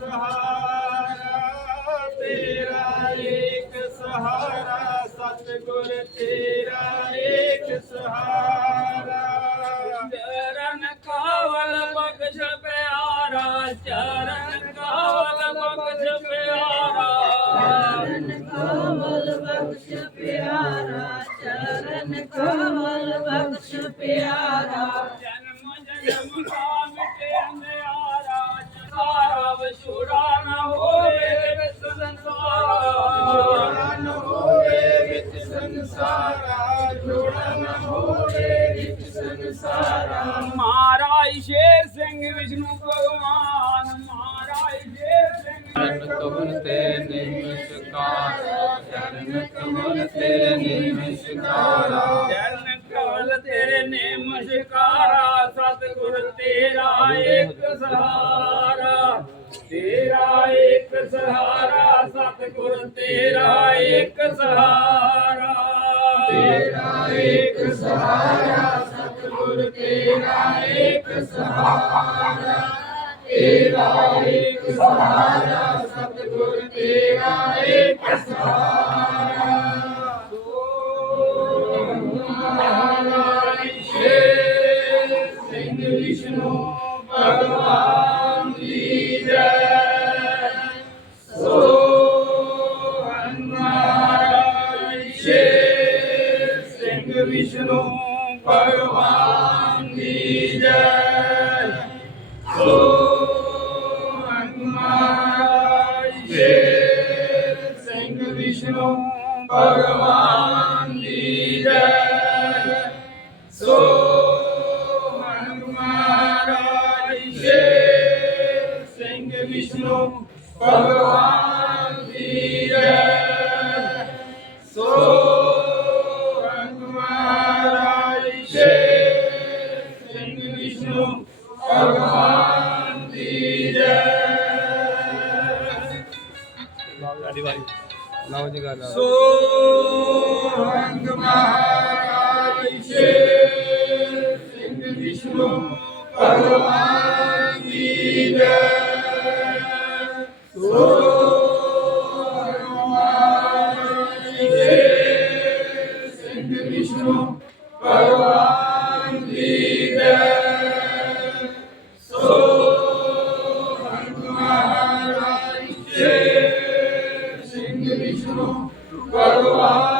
ਸਹਾਰਾ ਤੇਰਾ ਏਕ ਸਹਾਰਾ ਸਤਿਗੁਰ ਤੇਰਾ ਏਕ ਸਹਾਰਾ। ਚਰਨ ਕਾਵਲ ਬਖਸ਼ ਪਿਆਰਾ ਚਰਨ ਕਾਵਲ ਬਖਸ਼ ਪਿਆਰਾ। ਚਰਨ ਕਮਲ ਬਖਸ਼ ਪਿਆਰਾ ਚਰਨ ਕਮਲ ਬਖਸ਼ ਪਿਆਰਾ। ਜਨਮ ਜਨਮ ਵਿੱਚ ਸੰਸਾਰਾ ਜੋੜਾ ਨ ਹੋਵੇ ਵਿੱਚ ਸੰਸਾਰਾ। ਮਹਾਰਾਜ ਸ਼ੇਰ ਸਿੰਘ ਵਿਸ਼ਨੂੰ ਭਗਵਾਨ ਮਹਾਰਾਜ ਸ਼ੇਰ ਸਿੰਘ ਕਮਲ ਤੇ ਨਿਮਸਕਾਰ ਚਰਨ ਕਮਲ ਤੇ ਨਿਮਸਕਾਰ। ਚਰਨ ਕਮਲ ਤੇਰੇ ਨੇ ਮਸ਼ਕਾਰਾ ਸਤਿਗੁਰ ਤੇਰਾ ਇੱਕ ਸਹਾਰਾ। ਤੇਰਾ ਇੱਕ ਸਹਾਰਾ। ਸਤਿਗੁਰ ਤੇਰਾ ਇੱਕ ਸਹਾਰਾ। ਤੇਰਾ ਏਕ ਸਹਾਰਾ, ਸਤਿਗੁਰ ਤੇਰਾ ਏਕ ਸਹਾਰਾ। ਤੇਰਾ ਏਕ ਸਹਾਰਾ, ਸਤਿਗੁਰ ਤੇਰਾ ਏਕ ਸਹਾਰਾ। ਸ਼ੇਰ ਸਿੰਘ ਵਿਸ਼ਨੂੰ ਭਗਵਾਨ ਦੀ ਜੈ ਸੋ ਮਹਾਰਾਜ ਸ਼ੇਰ ਸਿੰਘ ਵਿਸ਼ਨੂੰ ਭਗਵਾਨ ਦੀ ਜੈ ਸੋ ਮਹਾਰਾਜ ਸ਼ੇਰ ਸਿੰਘ ਸਿੰਘ ਵਿਸ਼ਨੂੰ ਭਗਵਾਨ ਦੀ ਜੈ ਲਓ ਜੀ ਗੱਲ ਸੋ ਰੰਗ ਮਹਾਰਾਜ ਸ਼ੇਰ ਸਿੰਘ ਵਿਸ਼ਨੂੰ ਭਗਵਾਨ ਕੀ ਜੈ ਸੋ ਭਗਵਾਨ ਕੀ ਮਹਾਰਾਜ ਸ਼ੇਰ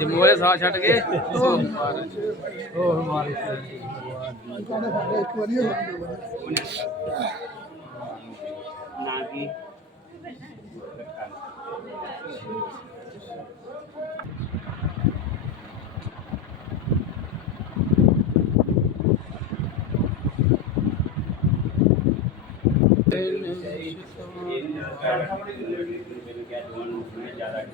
ਜੰਮੂ ਮੋਰੇ ਸਾਹ ਛੱਡ ਗਏ ਉਹ ਮਾਰੇ। ਨਾ ਜ਼ਿਆਦਾ